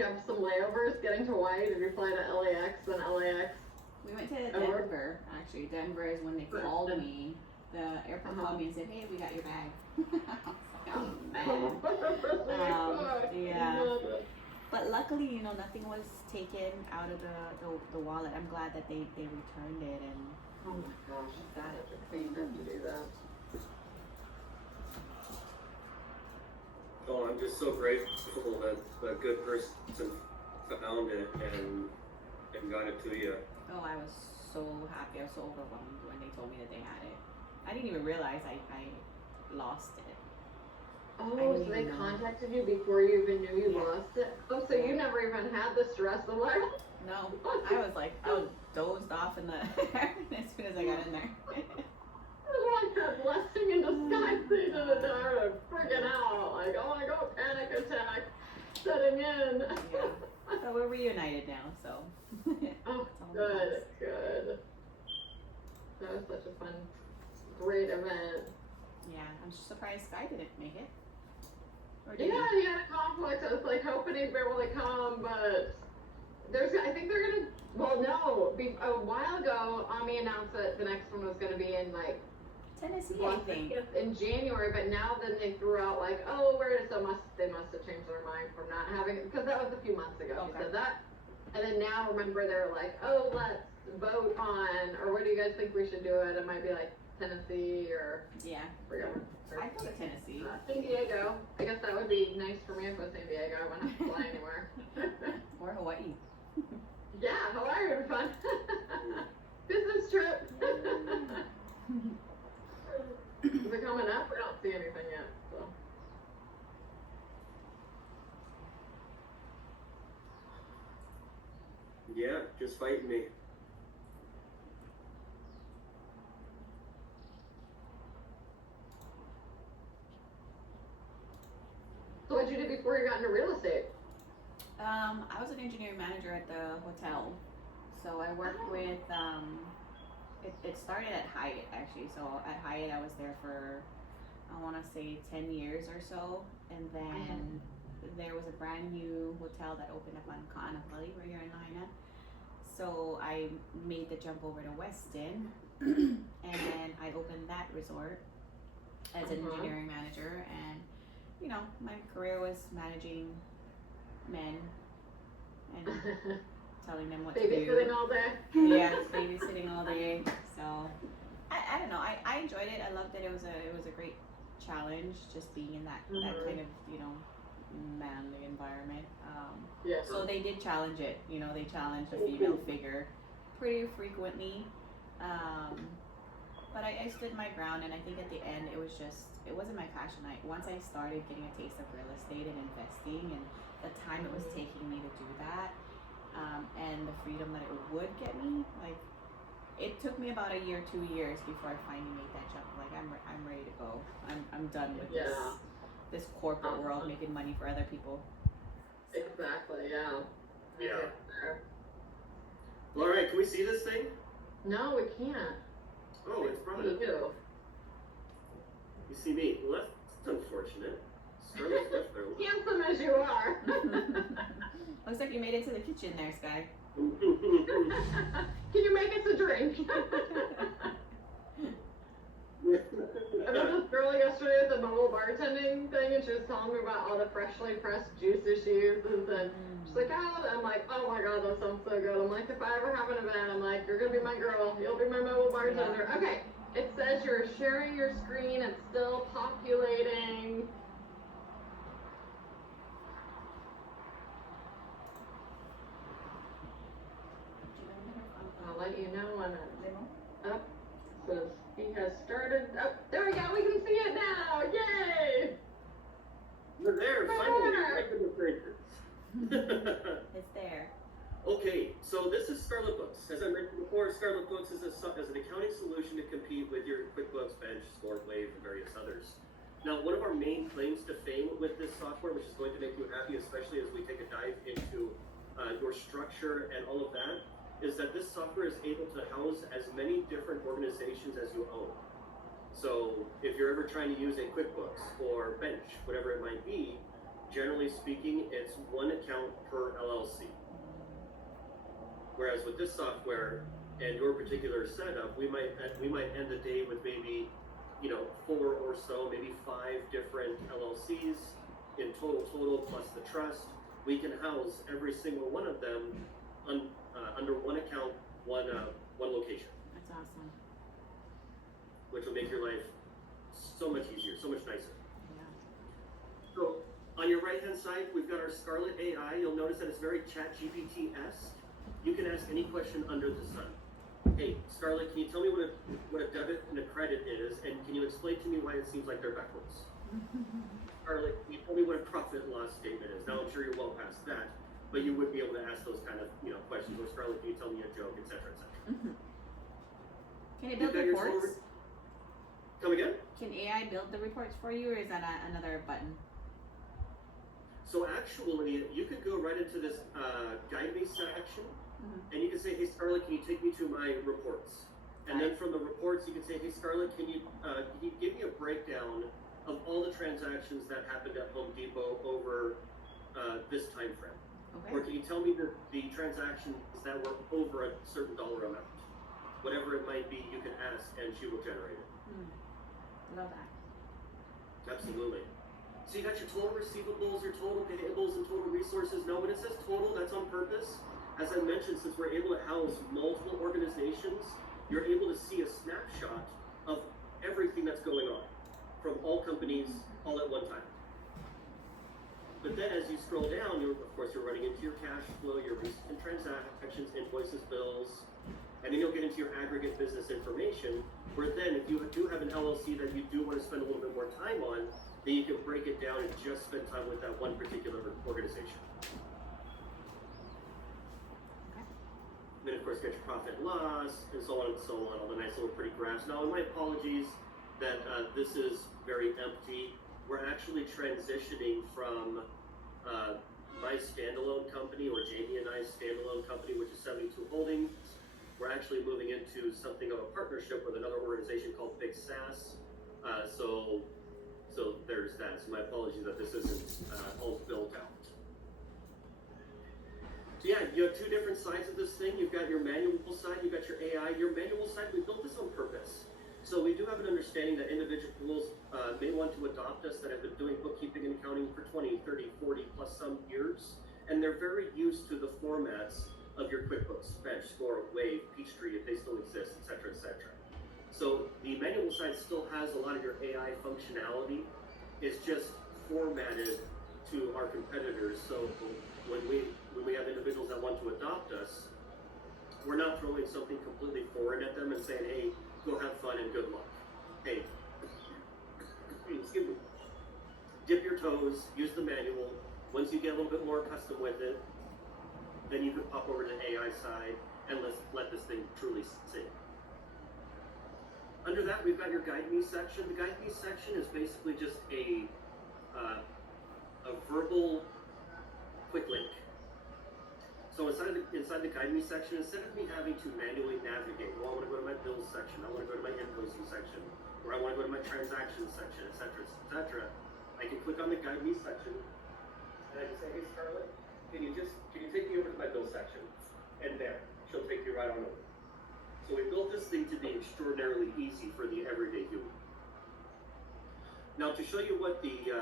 you have some layovers getting to Hawaii? Did you fly to LAX and LAX? We went to Denver, actually. Denver is when they called me. The airport called me and said, "Hey, we got your bag." I was like, "Oh man." Yeah. But luckily, you know, nothing was taken out of the wallet. I'm glad that they returned it and. Oh my gosh, that is a pain to do that. Oh, I'm just so grateful that a good person found it and got it to you. Oh, I was so happy. I was so overwhelmed when they told me that they had it. I didn't even realize I lost it. Oh, so they contacted you before you even knew you lost it? Oh, so you never even had the stress of like... No, I was dozed off in the as soon as I got in there. Like that blessing in disguise thing in the dark, freaking out, like, oh my god, panic attack setting in. Yeah. So we're reunited now, so. Oh, good. That was such a fun, great event. Yeah, I'm surprised Sky didn't make it. He had a conflict. I was like hoping he'd be able to come, but I think they're gonna, well, no, a while ago, Ami announced that the next one was gonna be in like Tennessee, I think. In January, but now then they threw out like, oh, they must have changed their mind from not having it, because that was a few months ago. Okay. She said that, and then now remember they're like, oh, let's vote on, or what do you guys think we should do it? It might be like Tennessee or I go to Tennessee. San Diego. I guess that would be nice for me if it was San Diego. I wouldn't have to fly anywhere. Or Hawaii. Yeah, Hawaii would be fun. Business trip. Is it coming up? We don't see anything yet, so. Yeah, just fighting me. So what'd you do before you got into real estate? I was an engineering manager at the hotel. So I worked with, it started at Hyatt actually. So at Hyatt I was there for, I want to say 10 years or so. And then there was a brand new hotel that opened up on Ka'anapali where you're in Lahaina. So I made the jump over to Westin and then I opened that resort as an engineering manager, and you know, my career was managing men and telling them what to do. Babysitting all day? Yeah, babysitting all day. So I don't know. I enjoyed it. I loved it. It was a great challenge just being in that kind of, you know, manly environment. So they did challenge it. You know, they challenged the female figure pretty frequently. But I stood my ground, and I think at the end it wasn't my passion. Once I started getting a taste of real estate and investing and the time it was taking me to do that, and the freedom that it would get me, like it took me about a year, 2 years before I finally made that jump. Like I'm ready to go. I'm done with this corporate world making money for other people. Exactly, yeah. Well, all right, can we see this thing? No, we can't. Oh, it's probably you. You see me? Well, that's unfortunate. Handsome as you are. Looks like you made it to the kitchen there, Sky. Can you make us a drink? I met this girl yesterday at the mobile bartending thing, and she was telling me about all the freshly pressed juices she uses, and she's like, oh, I'm like, oh my god, that sounds so good. I'm like, if I ever have an event, I'm like, you're gonna be my girl, you'll be my mobile bartender. Yeah. Okay, it says you're sharing your screen, it's still populating. I'll let you know when it's up. Says he has started. Oh, there we go. We can see it now. Yay! You're there. Finally. It's there. Okay, so this is Scarlet Books. As I mentioned before, Scarlet Books is an accounting solution to compete with your QuickBooks, Bench, SmartWave, and various others. Now, one of our main claims to fame with this software, which is going to make you happy, especially as we take a dive into your structure and all of that, is that this software is able to house as many different organizations as you own. So if you're ever trying to use a QuickBooks or Bench, whatever it might be, generally speaking, it's one account per Whereas with this software and your particular setup, we might end the day with maybe, 4 or so, maybe 5 different LLCs in total plus the trust. We can house every single one of them under one account, one location, That's awesome. which will make your life so much easier, so much nicer. Yeah. So on your right hand side, we've got our Scarlet AI. You'll notice that it's very chat GPT-esque. You can ask any question under the sun. Hey, Scarlet, can you tell me what a debit and a credit is, and can you explain to me why it seems like they're backwards? Scarlet, can you tell me what a profit and loss statement is? Now I'm sure you're well past that, but you would be able to ask those kind of questions. Or Scarlet, can you tell me a joke, etc., etc. Can it build reports? Come again? Can AI build the reports for you, or is that another button? So actually, you could go right into this guide me section, and you can say, hey Scarlett, can you take me to my reports? And then from the reports, you can say, hey Scarlett, can you give me a breakdown of all the transactions that happened at Home Depot over this time frame? Okay. Or can you tell me the transactions that were over a certain dollar amount? Whatever it might be, you can ask, and she will generate it. Love that. Absolutely. So you got your total receivables, your total payables, and total resources. Now, when it says total, that's on purpose. As I mentioned, since we're able to house multiple organizations, you're able to see a snapshot of everything that's going on from all companies all at one time. But then as you scroll down, of course, you're running into your cash flow, your recent transactions, invoices, bills, and then you'll get into your aggregate business information, where then if you do have an LLC that you do want to spend a little bit more time on, then you can break it down and just spend time with that one particular organization. Okay. Then of course get your profit and loss, and so on and so on, all the nice little pretty graphs. Now, my apologies that this is very empty. We're actually transitioning from my standalone company, or Jamie and I's standalone company, which is 72 Holdings. We're actually moving into something of a partnership with another organization called Big SaaS. So there's that. So my apologies that this isn't all built out. So yeah, you have 2 different sides of this thing. You've got your manual side, you've got your AI. Your manual side, we built this on purpose. So we do have an understanding that individuals may want to adopt us that have been doing bookkeeping and accounting for 20, 30, 40 plus some years. And they're very used to the formats of your QuickBooks, Bench, Score, Wave, Peachtree, if they still exist, etc., etc. So the manual side still has a lot of your AI functionality. It's just formatted to our competitors. So when we have individuals that want to adopt us, we're not throwing something completely foreign at them and saying, hey, go have fun and good luck. Hey, excuse me. Dip your toes, use the manual. Once you get a little bit more accustomed with it, then you can pop over to the AI side and let this thing truly sing. Under that, we've got your Guide Me section. The Guide Me section is basically just a verbal quick link. So inside the Guide Me section, instead of me having to manually navigate, well, I want to go to my bills section, I want to go to my invoicing section, or I want to go to my transactions section, etc., etc., I can click on the Guide Me section, and I can say, hey, Scarlett, can you take me over to my bill section? And there, she'll take you right on over. So we built this thing to be extraordinarily easy for the everyday human. Now, to show you what the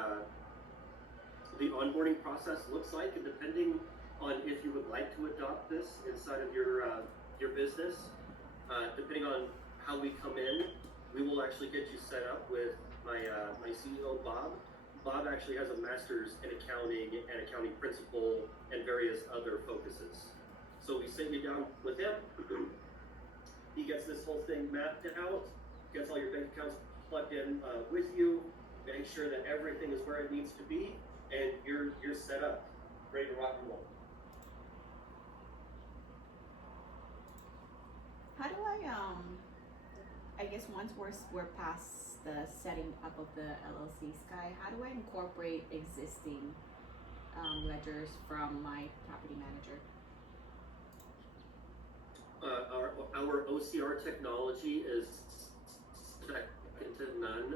onboarding process looks like, and depending on if you would like to adopt this inside of your business, depending on how we come in, we will actually get you set up with my CEO, Bob. Bob actually has a master's in accounting and accounting principle and various other focuses. So we sit you down with him. He gets this whole thing mapped out, gets all your bank accounts plugged in with you, make sure that everything is where it needs to be, and you're set up, ready to rock and roll. How do I guess once we're past the setting up of the LLC Sky, how do I incorporate existing ledgers from my property manager? Our OCR technology is second to none.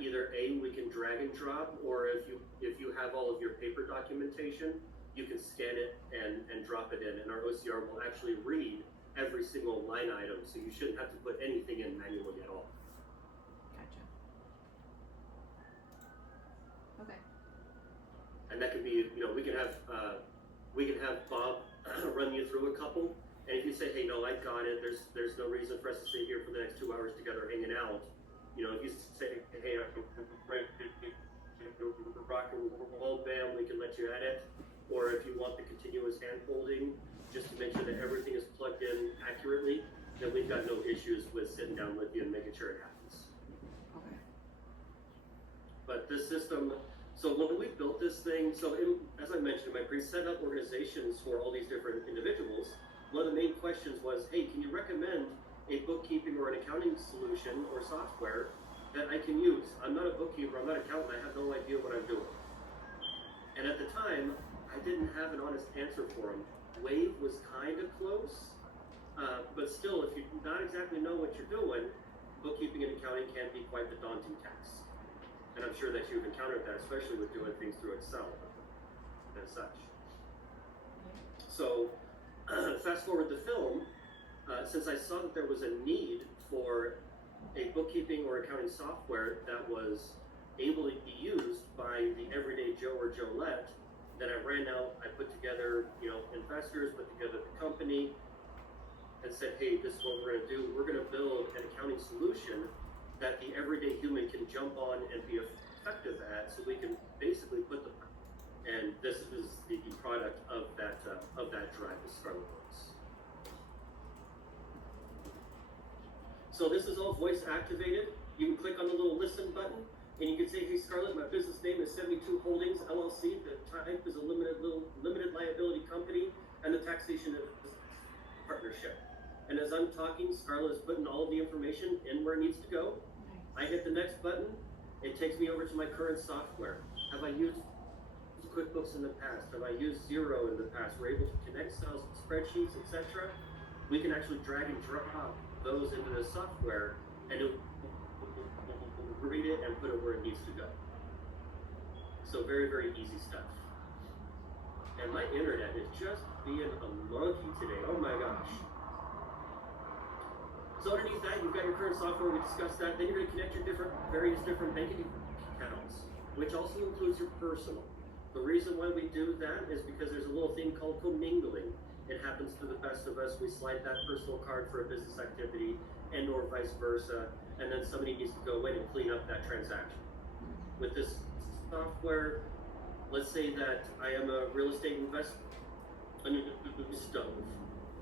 Either A, we can drag and drop, or if you have all of your paper documentation, you can scan it and and drop it in, and our OCR will actually read every single line item, so you shouldn't have to put anything in manually at all. Gotcha. Okay. And that could be, we can have Bob run you through a couple, and if you say, hey, no, I got it, there's no reason for us to sit here for the next 2 hours together hanging out. If you say, hey, rock and roll, bam, we can let you at it. Or if you want the continuous hand holding, just to make sure that everything is plugged in accurately, then we've got no issues with sitting down with you and making sure it happens. Okay. But this system, so when we built this thing, as I mentioned, my pre-set up organizations for all these different individuals, one of the main questions was, hey, can you recommend a bookkeeping or an accounting solution or software that I can use? I'm not a bookkeeper, I'm not an accountant, I have no idea what I'm doing. And at the time, I didn't have an honest answer for them. Wave was kind of close, but still, if you not exactly know what you're doing, bookkeeping and accounting can be quite the daunting task. And I'm sure that you've encountered that, especially with doing things through Excel and such. So, fast forward the film, since I saw that there was a need for a bookkeeping or accounting software that was able to be used by the everyday Joe or Joelette, then I ran out, I put together, investors, put together the company, and said, hey, this is what we're gonna do. We're gonna build an accounting solution that the everyday human can jump on and be effective at, so we can basically put the, and this is the product of that drive, the Scarlet Books. So this is all voice activated. You can click on the little listen button, and you can say, hey Scarlett, my business name is 72 Holdings LLC. The type is a limited liability company, and the taxation is partnership. And as I'm talking, Scarlett is putting all of the information in where it needs to go. I hit the next button, it takes me over to my current software. Have I used QuickBooks in the past? Have I used Xero in the past? We're able to connect cells, spreadsheets, etc. We can actually drag and drop those into the software, and it will read it and put it where it needs to go. So very, very easy stuff. And my internet is just being a monkey today. Oh my gosh. So underneath that, you've got your current software. We discussed that. Then you're going to connect your various different banking accounts, which also includes your personal. The reason why we do that is because there's a little thing called commingling. It happens to the best of us. We slide that personal card for a business activity, and or vice versa, and then somebody needs to go in and clean up that transaction. With this software, let's say that I am a real estate investor, a new stove.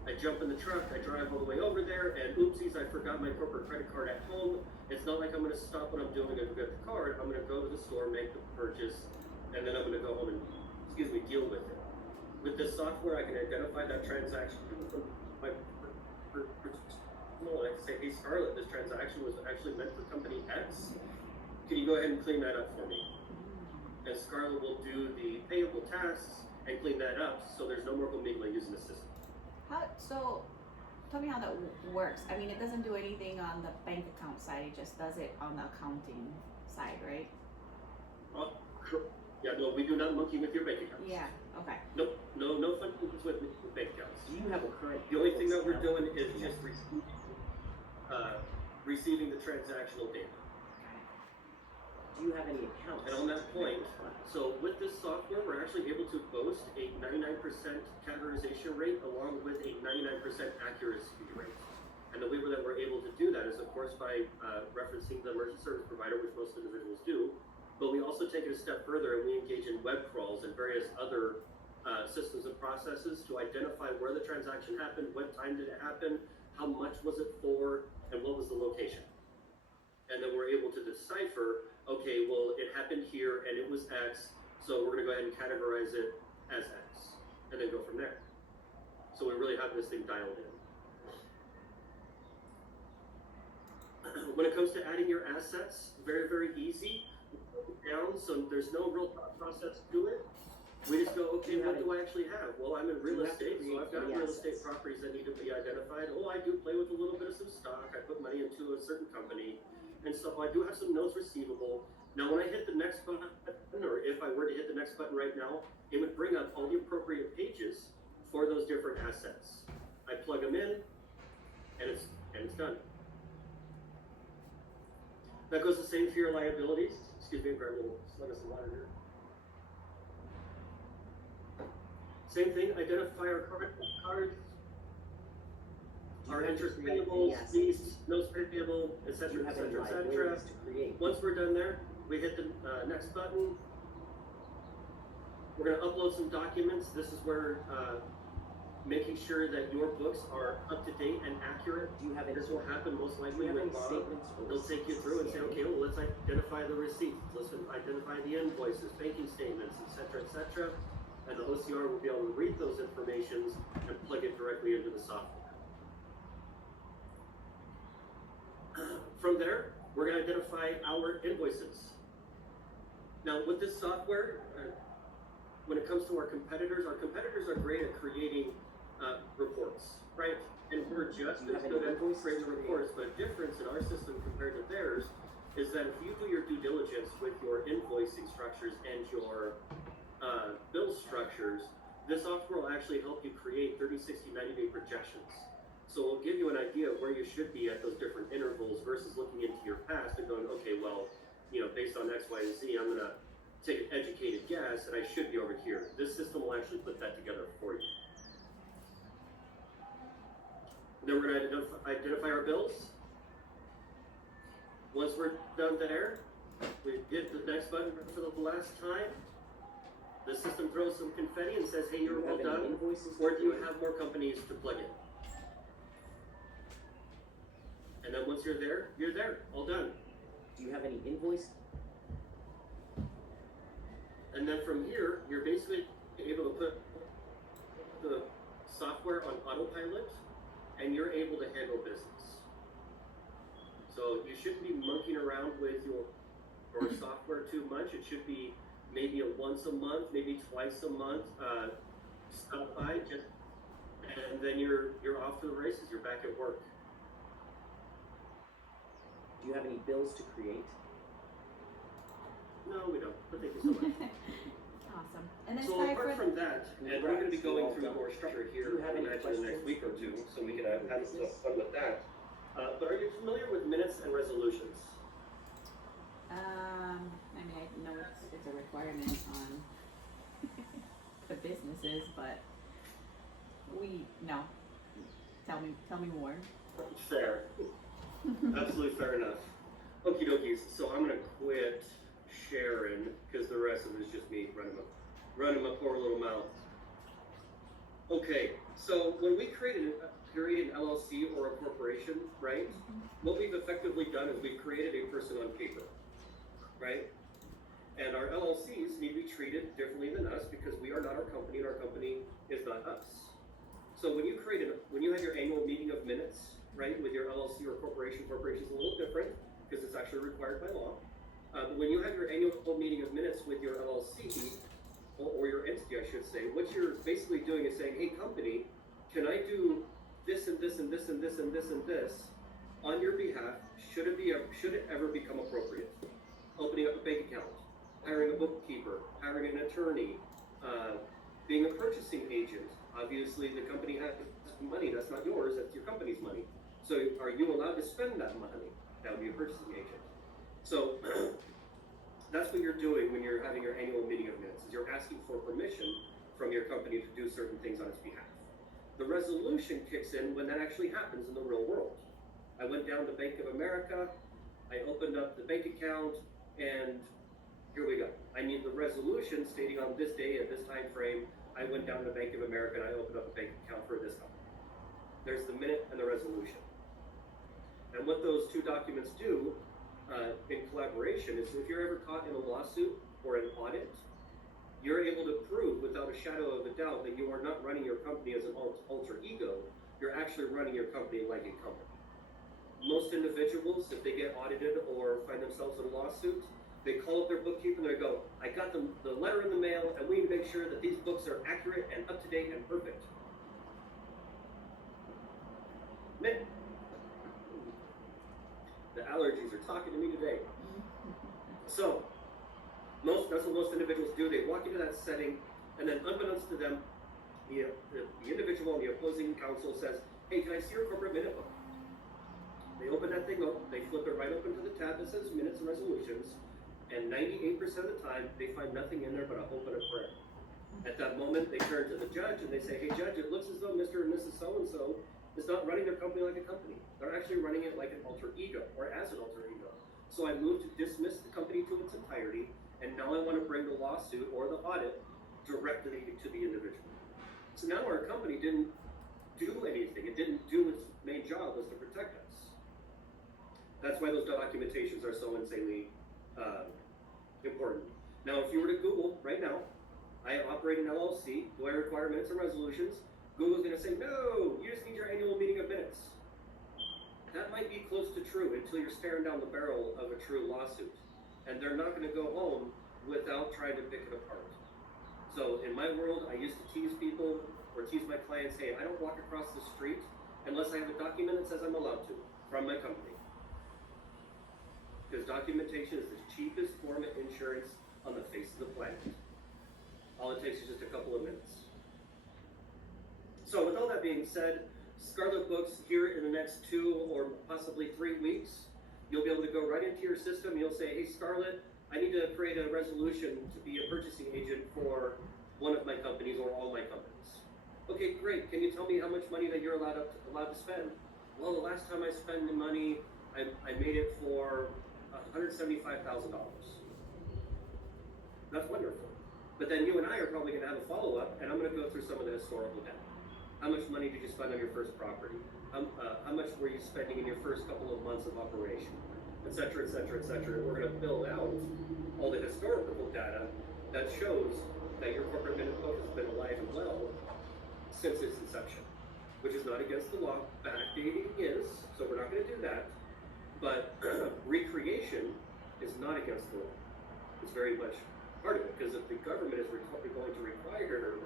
I jump in the truck, I drive all the way over there, and oopsies, I forgot my corporate credit card at home. It's not like I'm going to stop what I'm doing and get the card. I'm going to go to the store, make the purchase, and then I'm going to go home and, deal with it. With this software, I can identify that transaction from my personal, and I can say, hey Scarlett, this transaction was actually meant for company X. Can you go ahead and clean that up for me? And Scarlett will do the payable tasks and clean that up, so there's no more commingling using the system. So tell me how that works. I mean, it doesn't do anything on the bank account side, it just does it on the accounting side, right? Yeah, no, we do not monkey with your bank accounts. Yeah, okay. Nope, no fun with bank accounts. Do you have a current? The only thing that we're doing is just receiving the transactional data. Do you have any accounts? And on that point, so with this software, we're actually able to boast a 99% categorization rate along with a 99% accuracy rate. And the way that we're able to do that is, of course, by referencing the merchant service provider, which most individuals do. But we also take it a step further, and we engage in web crawls and various other systems and processes to identify where the transaction happened, what time did it happen, how much was it for, and what was the location. And then we're able to decipher, okay, well, it happened here and it was X, so we're gonna go ahead and categorize it as X, and then go from there. So we really have this thing dialed in. When it comes to adding your assets, very, very easy. Down, so there's no real thought process to it. We just go, okay, what do I actually have? Well, I'm in real estate, so I've got real estate properties that need to be identified. Oh, I do play with a little bit of some stock. I put money into a certain company and stuff. I do have some notes receivable. Now, when I hit the next button, or if I were to hit the next button right now, it would bring up all the appropriate pages different assets. I plug them in, and it's done. That goes the same for your liabilities. Excuse me, grab a little slug of some water here. Same thing, identify our cards, our interest payables, fees, notes payable, etc., etc., etc. Once we're done there, we hit the next button. We're going to upload some documents. This is where making sure that your books are up to date and accurate. Do you have any? This will happen most likely with Bob. They'll take you through and say, okay, well, let's identify the receipts, let's identify the invoices, banking statements, etc., etc. And the OCR will be able to read those informations and plug it directly into the software. From there, we're going to identify our invoices. Now, with this software, when it comes to our competitors are great at creating reports, right? And we're just as good at creating reports, but a difference in our system compared to theirs is that if you do your due diligence with your invoicing structures and your bill structures, this software will actually help you create 30, 60, 90-day projections. So it'll give you an idea of where you should be at those different intervals versus looking into your past and going, okay, well, based on X, Y, and Z, I'm going to take an educated guess and I should be over here. This system will actually put that together for you. Then we're going to identify our bills. Once we're done there, we hit the next button for the last time. The system throws some confetti and says, hey, you're well done. Or do you have more companies to plug in? And then once you're there, all done. Do you have any invoice? And then from here, you're basically able to put the software on autopilot, and you're able to handle business. So you shouldn't be monkeying around with your software too much. It should be maybe a once a month, maybe twice a month stop by, and then you're off to the races. You're back at work. Do you have any bills to create? No, we don't. But thank you so much. Awesome. And then So apart from that, and we're going to be going through more structure here, I imagine, the next week or two, so we can have some fun with that. But are you familiar with minutes and resolutions? I know it's a requirement on the businesses, but no. Tell me more. Fair. Absolutely fair enough. Okie dokies. So I'm going to quit sharing because the rest of it is just me running my poor little mouth. Okay, so when we created an LLC or a corporation, right? What we've effectively done is we've created a person on paper, right? And our LLCs need to be treated differently than us because we are not our company and our company is not us. So when you have your annual meeting of minutes, right, with your LLC or corporation is a little different because it's actually required by law. But when you have your annual meeting of minutes with your LLC, or your entity, I should say, what you're basically doing is saying, hey, company, can I do this and this and this and this and this and this on your behalf? Should it ever become appropriate? Opening up a bank account, hiring a bookkeeper, hiring an attorney, being a purchasing agent. Obviously, the company has money that's not yours; that's your company's money. So, are you allowed to spend that money? That would be a purchasing agent. So. That's what you're doing when you're having your annual meeting of minutes, is you're asking for permission from your company to do certain things on its behalf. The resolution kicks in when that actually happens in the real world. I went down to Bank of America, I opened up the bank account, and here we go. I need the resolution stating on this day at this time frame, I went down to Bank of America and I opened up a bank account for this company. There's the minute and the resolution. And what those two documents do in collaboration is if you're ever caught in a lawsuit or an audit, you're able to prove without a shadow of a doubt that you are not running your company as an alter ego, you're actually running your company like a company. Most individuals, if they get audited or find themselves in a lawsuit, they call up their bookkeeper and they go, I got the letter in the mail and we need to make sure that these books are accurate and up to date and perfect. Man, the allergies are talking to me today. So, that's what most individuals do. They walk into that setting, and then unbeknownst to them, the individual on the opposing counsel says, hey, can I see your corporate minute book? They open that thing up, they flip it right open to the tab that says minutes and resolutions, and 98% of the time, they find nothing in there but a hope and a prayer. At that moment, they turn to the judge and they say, hey judge, it looks as though Mr. and Mrs. So-and-so is not running their company like a company. They're actually running it like an alter ego, or as an alter ego. So I move to dismiss the company to its entirety, and now I want to bring the lawsuit or the audit directly to the individual. So now our company didn't do anything. It didn't do its main job, was to protect us. That's why those documentations are so insanely important. Now, if you were to Google right now, I operate an LLC, do I require minutes and resolutions? Google's gonna say, no, you just need your annual meeting of minutes. That might be close to true until you're staring down the barrel of a true lawsuit. And they're not gonna go home without trying to pick it apart. So in my world, I used to tease people or tease my clients, hey, I don't walk across the street unless I have a document that says I'm allowed to from my company. Because documentation is the cheapest form of insurance on the face of the planet. All it takes is just a couple of minutes. So with all that being said, Scarlet Books here in the next 2 or possibly 3 weeks, you'll be able to go right into your system. You'll say, hey Scarlet, I need to create a resolution to be a purchasing agent for one of my companies or all my companies. Okay, great. Can you tell me how much money that you're allowed to spend? Well, the last time I spent the money, I made it for $175,000. That's wonderful. But then you and I are probably going to have a follow-up, and I'm going to go through some of the historical data. How much money did you spend on your first property? How much were you spending in your first couple of months of operation? Et cetera, et cetera, et cetera. We're going to build out all the historical data that shows that your corporate minute book has been alive and well since its inception, which is not against the law. Backdating is, so we're not going to do that. But recreation is not against the law. It's very much part of it, because if the government is going to require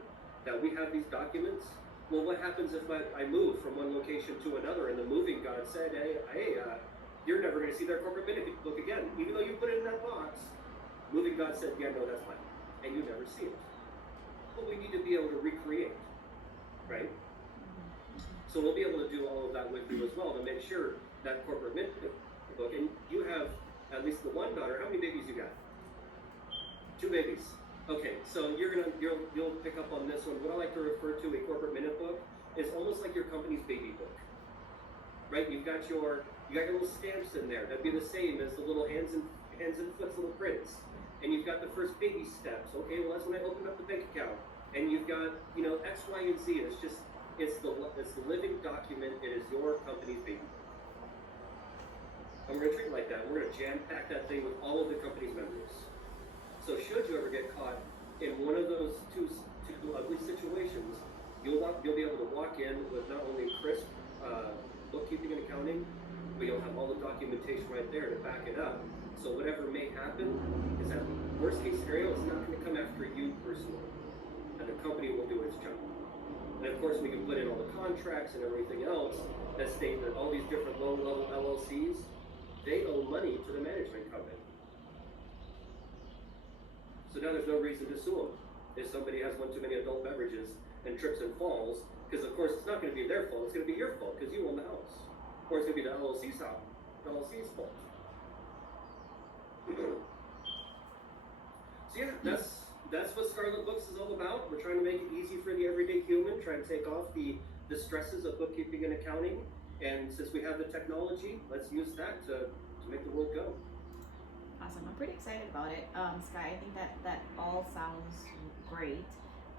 that we have these documents, well, what happens if I move from one location to another and the moving god said, hey, you're never going to see their corporate minute book again, even though you put it in that box. Moving god said, yeah, no, that's mine, and you never see it. Well, we need to be able to recreate, right? So we'll be able to do all of that with you as well to make sure that corporate minute book, and you have at least the one daughter. How many babies you got? 2 babies. Okay, so you'll pick up on this one. What I like to refer to a corporate minute book is almost like your company's baby book, right? You got your little stamps in there. That'd be the same as the little hands and foots little prints. And you've got the first baby steps. Okay, well that's when I open up the bank account. And you've got X, Y, and Z. It's the living document. It is your company's baby book. And we're going to treat it like that. We're going to jam-pack that thing with all of the company's memories. So should you ever get caught in one of those two ugly situations, you'll be able to walk in with not only crisp bookkeeping and accounting, but you'll have all the documentation right there to back it up. So whatever may happen is that worst case scenario, it's not going to come after you personally. And the company will do its job. And of course, we can put in all the contracts and everything else that state that all these different low-level LLCs, they owe money to the management company. So now there's no reason to sue them if somebody has one too many adult beverages and trips and falls, because of course it's not going to be their fault, it's going to be your fault because you own the house. Or it's going to be the LLC's fault. So yeah, that's what Scarlet Books is all about. We're trying to make it easy for the everyday human, trying to take off the stresses of bookkeeping and accounting. And since we have the technology, let's use that to make the world go. Awesome. I'm pretty excited about it. Sky, I think that all sounds great.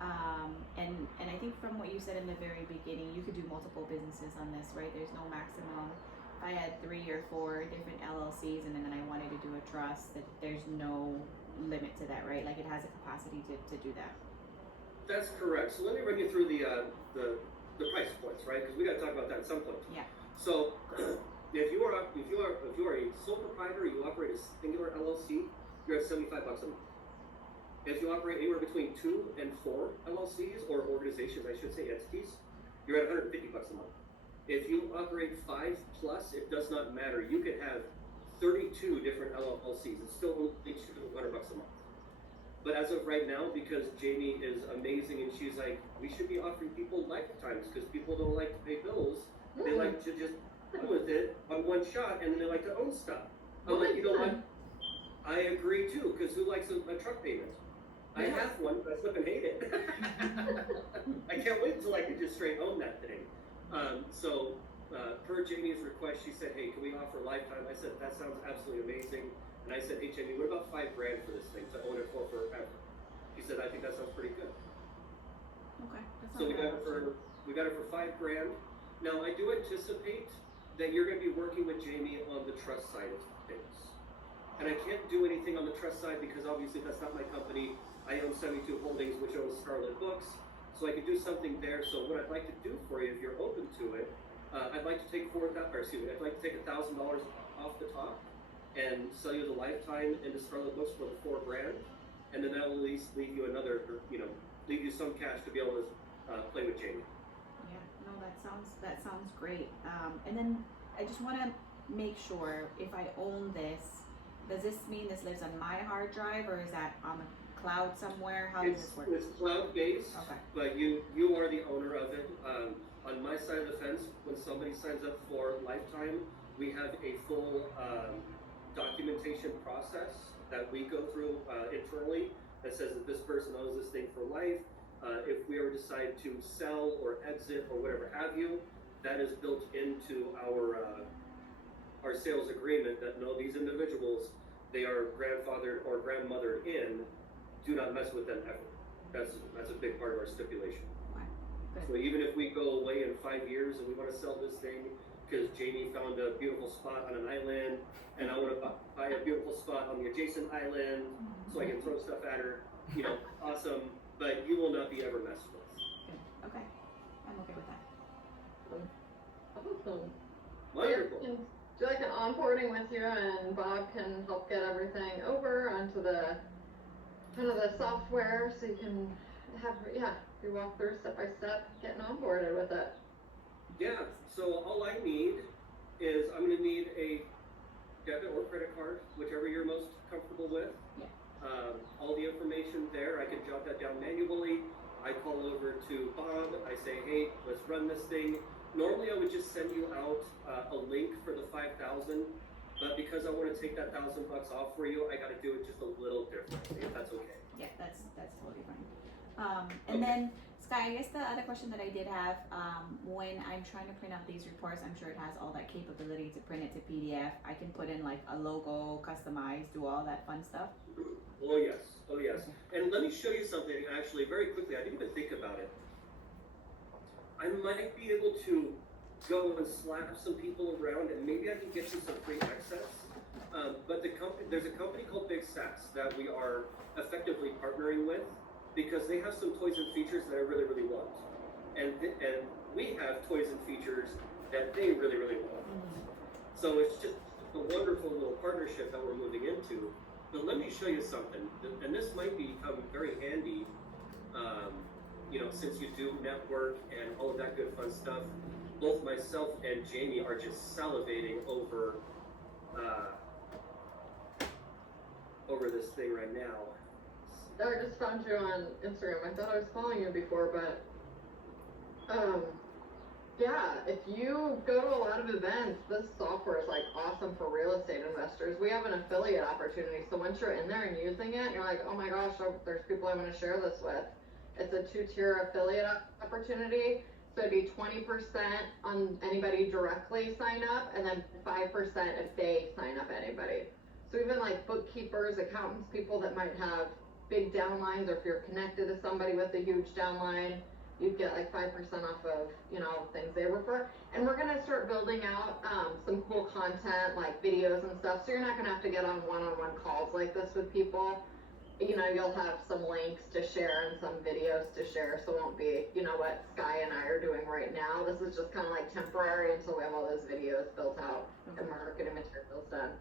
And I think from what you said in the very beginning, you could do multiple businesses on this, right? There's no maximum. If I had 3 or 4 different LLCs and then I wanted to do a trust, that there's no limit to that, right? Like it has a capacity to do that. That's correct. So let me run you through the price points, right? Because we got to talk about that at some point. Yeah. So if you are a sole proprietor, you operate a singular LLC, you're at $75 a month. If you operate anywhere between 2 and 4 LLCs or organizations, I should say entities, you're at $150 a month. If you operate 5 plus, it does not matter. You could have 32 different LLCs. It's still only $200 a month. But as of right now, because Jamie is amazing and she's like, we should be offering people lifetimes because people don't like to pay bills. They like to just run with it on one shot and then they like to own stuff. I'm like, you know what? I agree too, because who likes a truck payment? I have one, but I flip and hate it. I can't wait until I can just straight own that thing. Per Jamie's request, she said, hey, can we offer lifetime? I said, that sounds absolutely amazing. And I said, hey, Jamie, what about $5,000 for this thing to own it for forever? She said, I think that sounds pretty good. Okay. So we got it for $5,000. Now I do anticipate that you're going to be working with Jamie on the trust side of things. And I can't do anything on the trust side because obviously that's not my company. I own 72 Holdings, which owns Scarlet Books. So I could do something there. So what I'd like to do for you, if you're open to it, I'd like to take I'd like to take $1,000 off the top and sell you the lifetime into Scarlet Books for the $4,000, and then that will at least leave you leave you some cash to be able to play with Jamie. Yeah, no, that sounds great. And then I just want to make sure if I own this, does this mean this lives on my hard drive or is that on the cloud somewhere? How does this work? It's cloud based, okay. But you are the owner of it. On my side of the fence, when somebody signs up for lifetime, we have a full documentation process that we go through internally that says that this person owns this thing for life. If we ever decide to sell or exit or whatever have you, that is built into our sales agreement that no, these individuals, they are grandfathered or grandmothered in, do not mess with them ever. That's a big part of our stipulation. Good. So even if we go away in 5 years and we want to sell this thing because Jamie found a beautiful spot on an island and I want to buy a beautiful spot on the adjacent island so I can throw stuff at her, awesome, but you will not be ever messed with. Good. Okay. I'm okay with that. Awesome. Wonderful. Can do like an onboarding with you, and Bob can help get everything over onto the kind of the software, so you can you walk through step by step, getting onboarded with it. Yeah. So all I need is I'm going to need a debit or credit card, whichever you're most comfortable with. Yeah. All the information there, I can jot that down manually. I call over to Bob. I say, hey, let's run this thing. Normally, I would just send you out a link for the 5,000, but because I want to take that $1,000 off for you, I got to do it just a little differently. If that's okay. Yeah, that's totally fine. And then, Sky, I guess the other question that I did have, when I'm trying to print out these reports, I'm sure it has all that capability to print it to PDF. I can put in like a logo, customize, do all that fun stuff. Oh yes. And let me show you something actually very quickly. I didn't even think about it. I might be able to go and slap some people around and maybe I can get you some free access. But there's a company called Big Sass that we are effectively partnering with because they have some toys and features that I really, really want. And we have toys and features that they really, really want. So it's just a wonderful little partnership that we're moving into. But let me show you something, and this might become very handy, since you do network and all of that good fun stuff. Both myself and Jamie are just salivating over this thing right now. I just found you on Instagram. I thought I was following you before, but if you go to a lot of events, this software is like awesome for real estate investors. We have an affiliate opportunity, so once you're in there and using it, you're like, oh my gosh, there's people I want to share this with. It's a 2-tier affiliate opportunity, so it'd be 20% on anybody directly sign up, and then 5% if they sign up anybody. So even like bookkeepers, accountants, people that might have big downlines, or if you're connected to somebody with a huge downline, you'd get like 5% off of, things they refer. And we're gonna start building out some cool content like videos and stuff. So you're not gonna have to get on one-on-one calls like this with people. You'll have some links to share and some videos to share. So it won't be, what Sky and I are doing right now. This is just kind of like temporary until we have all those videos built out and marketing materials done.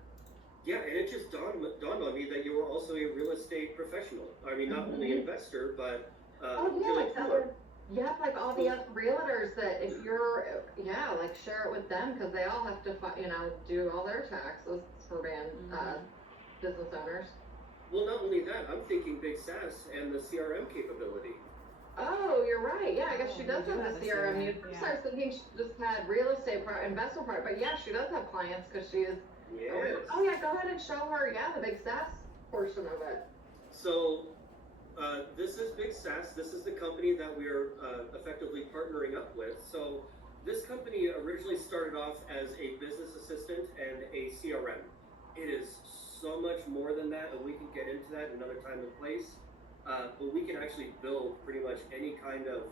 Yeah, and it just dawned on me that you were also a real estate professional. I mean, not only investor, but like all the other realtors that if you're, share it with them because they all have to, do all their taxes for being business owners. Well, not only that, I'm thinking Big SaaS and the CRM capability. Oh, you're right. Yeah, I guess she Oh, does you do have have the a CRM. CRM, At first yeah. I was thinking she just had real estate part, investment part, but yeah, she does have clients because she is. Yes. Oh yeah, go ahead and show her. Yeah, the big SaaS portion of it. So, this is Big SaaS. This is the company that we are effectively partnering up with. So, this company originally started off as a business assistant and a CRM. It is so much more than that, and we can get into that another time and place. But we can actually build pretty much any kind of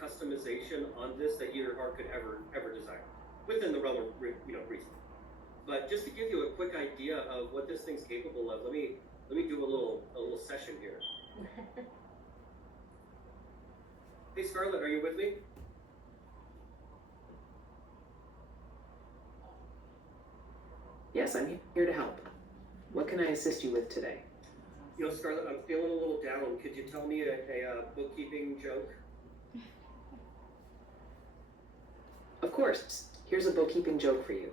customization on this that your heart could ever desire, within the realm of reason. But just to give you a quick idea of what this thing's capable of, let me do a little session here. Hey Scarlett, are you with me? Yes, I'm here to help. What can I assist you with today? You know, Scarlett, I'm feeling a little down. Could you tell me a bookkeeping joke? Of course. Here's a bookkeeping joke for you.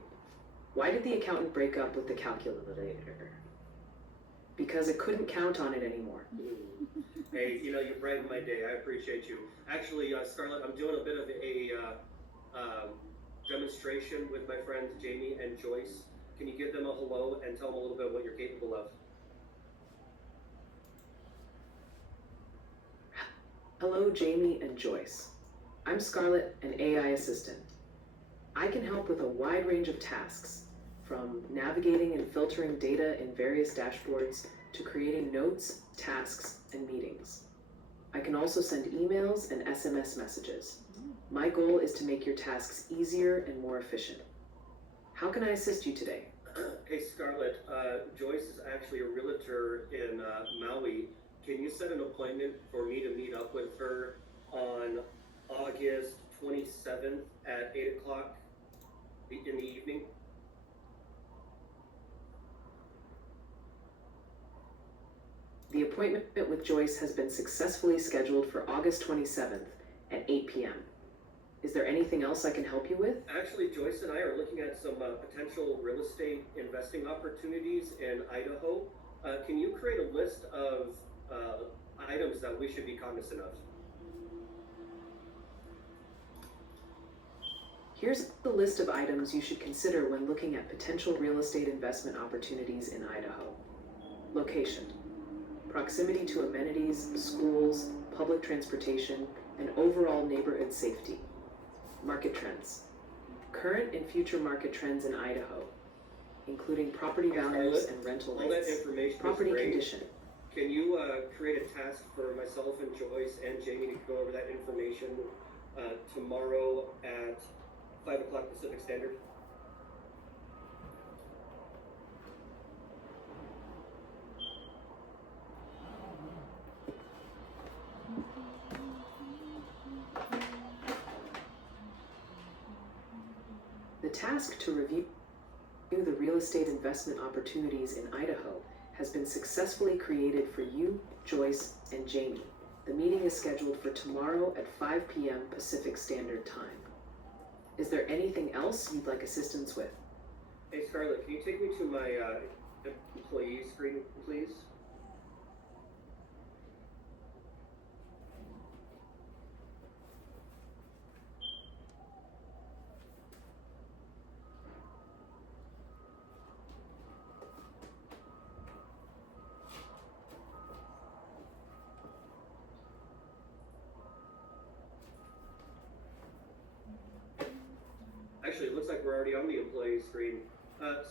Why did the accountant break up with the calculator? Because it couldn't count on it anymore. Hey, you brighten my day. I appreciate you. Actually, Scarlett, I'm doing a bit of a demonstration with my friends Jamie and Joyce. Can you give them a hello and tell them a little bit what you're capable of? Hello, Jamie and Joyce. I'm Scarlett, an AI assistant. I can help with a wide range of tasks, from navigating and filtering data in various dashboards to creating notes, tasks, and meetings. I can also send emails and SMS messages. My goal is to make your tasks easier and more efficient. How can I assist you today? Hey Scarlett, Joyce is actually a realtor in Maui. Can you set an appointment for me to meet up with her on August 27th at 8 o'clock in the evening? The appointment with Joyce has been successfully scheduled for August 27th at 8 p.m. Is there anything else I can help you with? Actually, Joyce and I are looking at some potential real estate investing opportunities in Idaho. Can you create a list of items that we should be cognizant of? Here's the list of items you should consider when looking at potential real estate investment opportunities in Idaho. Location. Proximity to amenities, schools, public transportation, and overall neighborhood safety. Market trends. Current and future market trends in Idaho, including property values and rental All that rates. information Property is great. condition. Can you create a task for myself and Joyce and Jamie to go over that information tomorrow at 5 o'clock Pacific Standard? The task to review the real estate investment opportunities in Idaho has been successfully created for you, Joyce, and Jamie. The meeting is scheduled for tomorrow at 5 p.m. Pacific Standard Time. Is there anything else you'd like assistance with? Hey Scarlett, can you take me to my employee screen, please? Actually, it looks like we're already on the employee screen.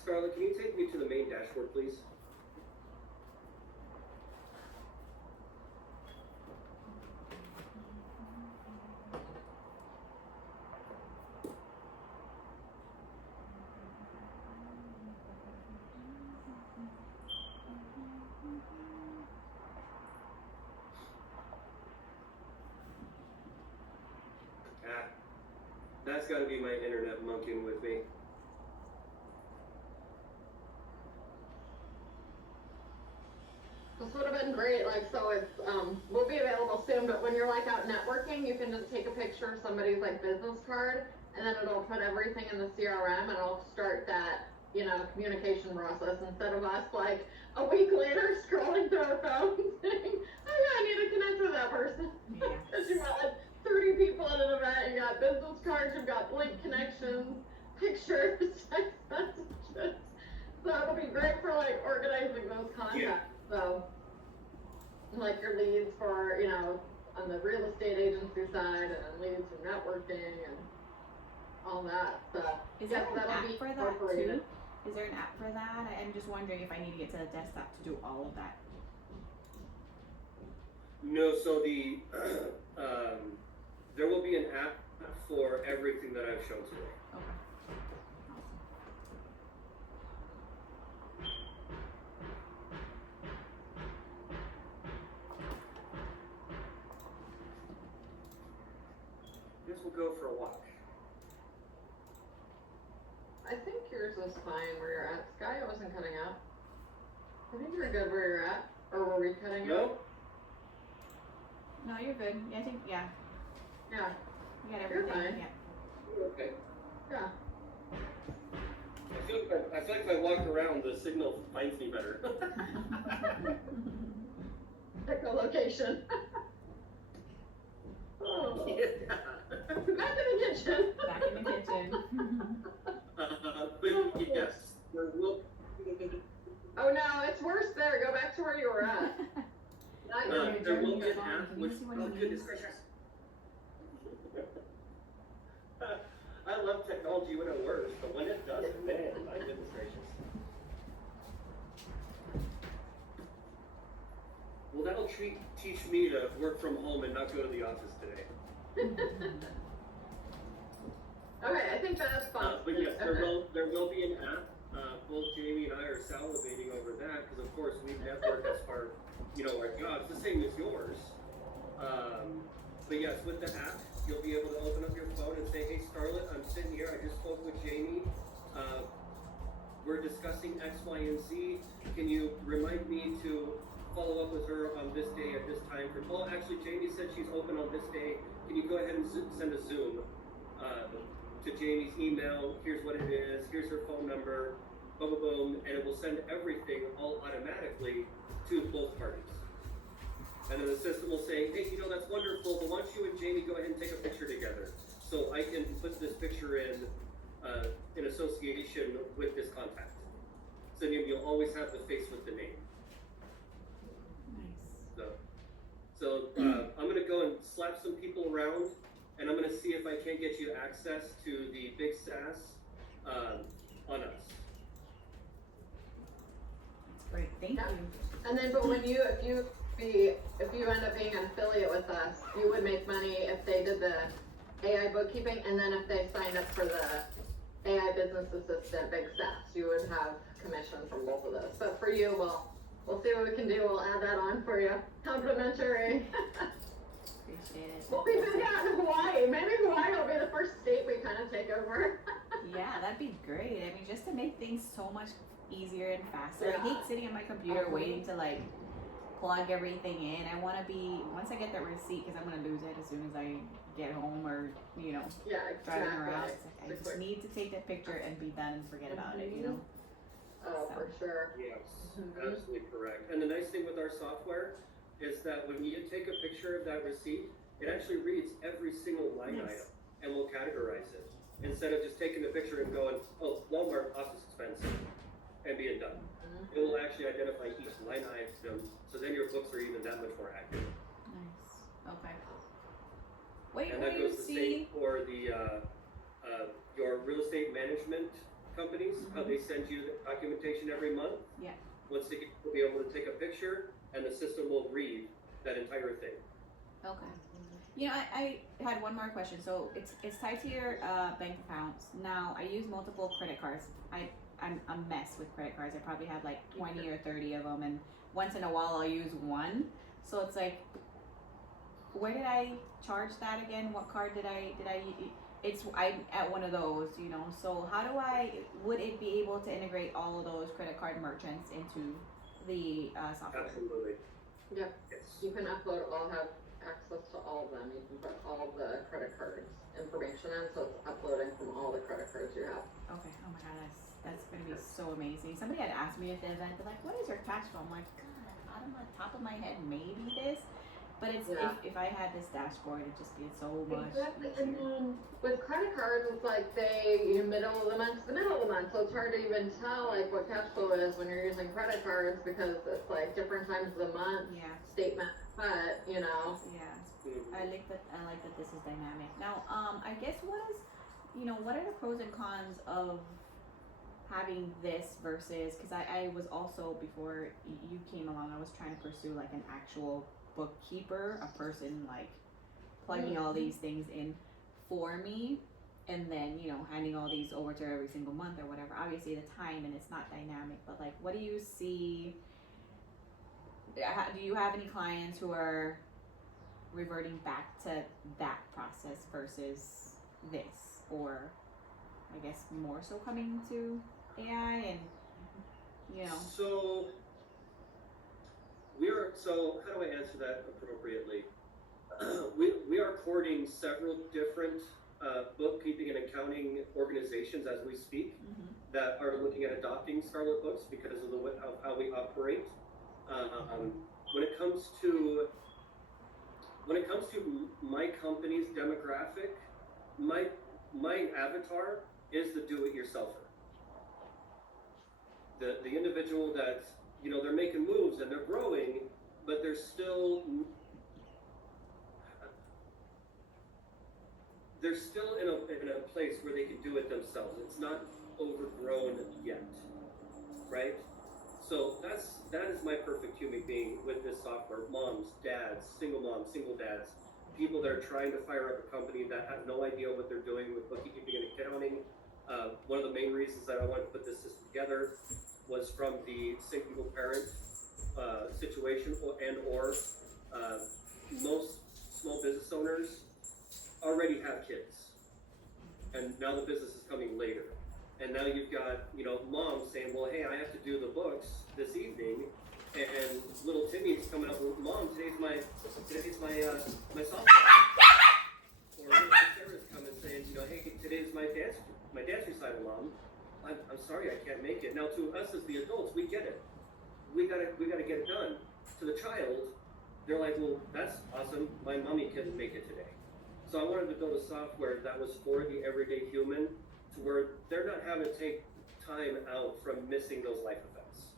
Scarlett, can you take me to the main dashboard, please? That's got to be my internet monkeying with me. This would have been great, so it's, will be available soon, but when you're out networking, you can just take a picture of somebody's business card, and then it'll put everything in the CRM, and it'll start that communication process instead of us like a week later scrolling through our phones saying, oh yeah, I need to connect with that person. Yeah. Because you got like 30 people at an event, you got business cards, you've got link connections, pictures, text messages. So it'll be great for like organizing those contacts. So like your leads for, on the real estate agency side and leads from networking and all that. So Is there an that'll app be for that incorporated. too? Is there an app for that? I'm just wondering if I need to get to the desktop to do all of that. No, so the there will be an app for everything that I've shown today. Okay. Awesome. Guess we'll go for a walk. I think yours is fine where you're at. Sky, I wasn't cutting out. I think you're good where you're at. Or were we cutting out? No? No, you're good. Yeah, I think, yeah. Yeah. You got You're everything. fine. Yeah. Okay. Yeah. I feel like if I walk around, the signal finds me better. Pick a location. Oh. Yeah. Back in the kitchen. Back in the kitchen. But yes, there will. Oh no, it's worse there. Go back to where you were at. Not your There will kitchen. be an app Can you which, see what oh he goodness means? gracious. I love technology when it works, but when it doesn't, man, my goodness gracious. Well, that'll teach me to work from home and not go to the office today. Okay, I think that's fun. But yes, Okay. there will be an app. Both Jamie and I are salivating over that because, of course, we network as part, our jobs, the same as yours. But yes, with the app, you'll be able to open up your phone and say, "Hey, Scarlett, I'm sitting here. I just spoke with Jamie. We're discussing X, Y, and Z. Can you remind me to follow up with her on this day at this time? Well, actually, Jamie said she's open on this day. Can you go ahead and send a Zoom to Jamie's email? Here's what it is. Here's her phone number. Boom, boom, boom, and it will send everything all automatically to both parties. And then the system will say, hey, that's wonderful, but why don't you and Jamie go ahead and take a picture together so I can put this picture in association with this contact. So you'll always have the face with the name. Nice. So I'm gonna go and slap some people around, and I'm gonna see if I can't get you access to the big SaaS on us. That's great. Thank Yeah. you. And then, but if you end up being an affiliate with us, you would make money if they did the AI bookkeeping, and then if they signed up for the AI business assistant big SaaS, you would have commission from both of those. But for you, we'll see what we can do. We'll add that on for you. Complimentary. Appreciate it. We'll be big out in Hawaii. Maybe Hawaii will be the first state we kind of take over. Yeah, that'd be great. I mean, just to make things so much easier and faster. I Yeah. hate sitting on my computer waiting to plug everything in. I want to be, once I get that receipt, because I'm going to lose it as soon as I get home or, Yeah, driving exactly. around. It's like, I just need to take that picture and be done and forget about it, Oh, for sure. Yes, Mhm. absolutely correct. And the nice thing with our software is that when you take a picture of that receipt, it actually reads every single line Nice. item and will categorize it. Instead of just taking the picture and going, oh, Walmart office expense, and being done. Mhm. It will actually identify each line item, so then your books are even that much more accurate. Nice. Okay. Wait, And what that do you goes the see? same for the your real estate management companies, how they send you the documentation every month. Yeah. Once they get, you'll be able to take a picture, and the system will read that entire thing. Okay. I had one more question. So it's tied to your bank accounts. Now I use multiple credit cards. I'm a mess with credit cards. I probably have 20 or 30 of them, and once in a while I'll use one. So it's like, where did I charge that again? What card did I? I'm at one of those, So how do would it be able to integrate all of those credit card merchants into the software? Absolutely. Yeah. Yes. You can have access to all of them. You can put all of the credit cards information in, so it's uploading from all the credit cards you have. Okay. Oh my god, That's gonna be so amazing. Somebody had asked me if they're like, what is your cash flow? I'm like, God, out of the top of my head, maybe this. But it's Yeah. if I had this dashboard, it'd just be so much Exactly. And easier. then with credit cards, it's like middle of the month to the middle of the month, so it's hard to even tell like what cash flow is when you're using credit cards because it's like different times of the month Yeah. statement cut, you know. Yeah. I like that this is dynamic. Now, I guess what are the pros and cons of having this versus, because I was also, before you came along, I was trying to pursue like an actual bookkeeper, a person like plugging all these things in for me, and then handing all these over to her every single month or whatever. Obviously the time and it's not dynamic, but like, what do you see? Do you have any clients who are reverting back to that process versus this, or I guess more so coming to AI and So how do I answer that appropriately? We are courting several different bookkeeping and accounting organizations as we speak that are looking at adopting Scarlet Books because of how we operate. When it comes to my company's demographic, my avatar is the do-it-yourselfer. The individual that they're making moves and they're growing, but they're still in a place where they can do it themselves. It's not overgrown yet, right? So that is my perfect human being with this software. Moms, dads, single dads, people that are trying to fire up a company that have no idea what they're doing with bookkeeping and accounting. One of the main reasons that I wanted to put this system together was from the single parent situation, or most small business owners already have kids, and now the business is coming later. And now you've got, moms saying, well, hey, I have to do the books this evening, and little Timmy's coming up with, Mom, today's my softball. Or little Sarah's coming saying, hey, today's my dance recital, Mom. I'm sorry, I can't make it. Now, to us as the adults, we get it. We gotta get it done. To the child, they're like, well, that's awesome. My mommy couldn't make it today. So I wanted to build a software that was for the everyday human, to where they're not having to take time out from missing those life events,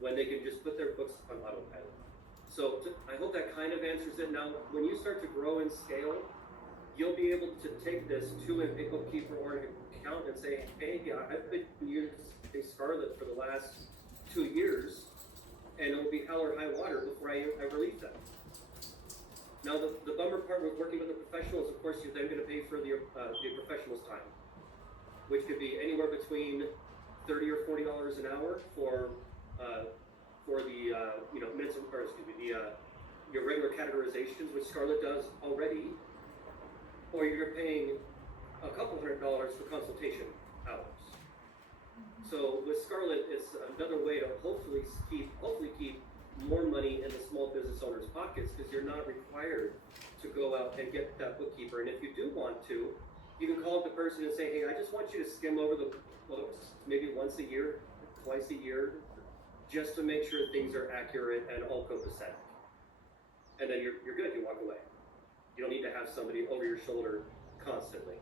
when they can just put their books on autopilot. So I hope that kind of answers it. Now, when you start to grow and scale, you'll be able to take this to a bookkeeper or an account and say, hey, I've been using Scarlet for the last 2 years, and it'll be hell or high water before I release that. Now, the bummer part with working with the professionals, of course, you're then going to pay for the professional's time, which could be anywhere between $30 or $40 an hour for the minutes, or excuse me, your regular categorizations, which Scarlet does already, or you're paying a couple $100 for consultation hours. So with Scarlet, it's another way to hopefully keep more money in the small business owners' pockets, because you're not required to go out and get that bookkeeper. And if you do want to, you can call up the person and say, hey, I just want you to skim over the books maybe once a year, twice a year, just to make sure things are accurate and all copacetic. And then you're good, you walk away. You don't need to have somebody over your shoulder constantly.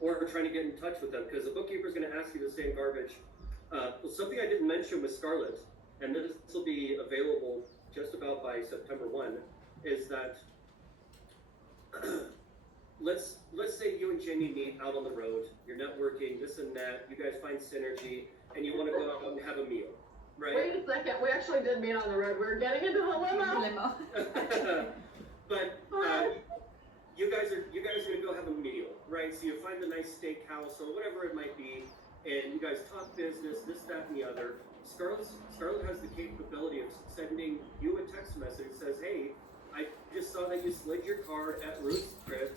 Or trying to get in touch with them, because the bookkeeper is going to ask you the same garbage. Something I didn't mention with Scarlet, and this will be available just about by September 1, is that let's say you and Jamie meet out on the road, you're networking, this and that, you guys find synergy, and you want to go out and have a meal, right? Wait a second, we actually did meet on the road. We were getting into the limo. But you guys are gonna go have a meal, right? So you find the nice steakhouse or whatever it might be, and you guys talk business, this, that, and the other. Scarlet has the capability of sending you a text message that says, hey, I just saw that you slid your car at Ruth's Chris.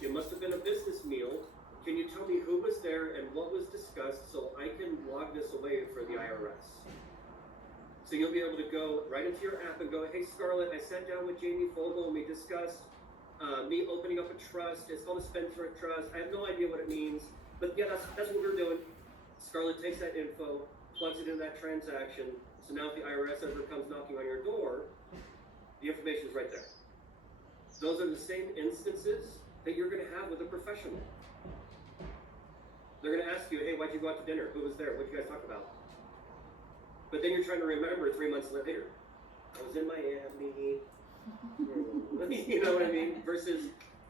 It must have been a business meal. Can you tell me who was there and what was discussed so I can log this away for the IRS? So you'll be able to go right into your app and go, hey, Scarlett, I sat down with Jamie Fogel and we discussed me opening up a trust. It's called a Spendthrift Trust. I have no idea what it means. But yeah, that's what we're doing. Scarlett takes that info, plugs it in that transaction. So now if the IRS ever comes knocking on your door, the information is right there. Those are the same instances that you're going to have with a professional. They're going to ask you, hey, why'd you go out to dinner? Who was there? What'd you guys talk about? But then you're trying to remember 3 months later. I was in Miami. You know what I mean? Versus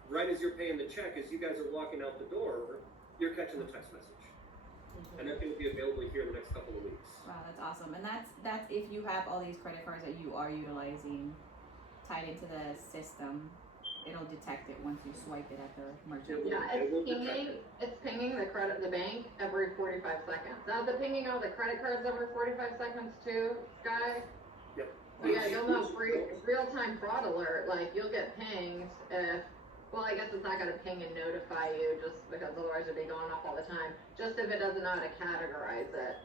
right as you're paying the check, as you guys are walking out the door, you're catching the text message. And that's going to be available here in the next couple of weeks. Wow, that's awesome. And that's if you have all these credit cards that you are utilizing tied into the system, it'll detect it once you swipe it at the merchant. Yeah, it's pinging the bank every 45 seconds. Now the pinging of the credit cards every 45 seconds too, Sky. Yep. So yeah, you'll know real-time fraud alert. Like you'll get pinged if, well, I guess it's not gonna ping and notify you just because otherwise it'd be going off all the time. Just if it doesn't know how to categorize it,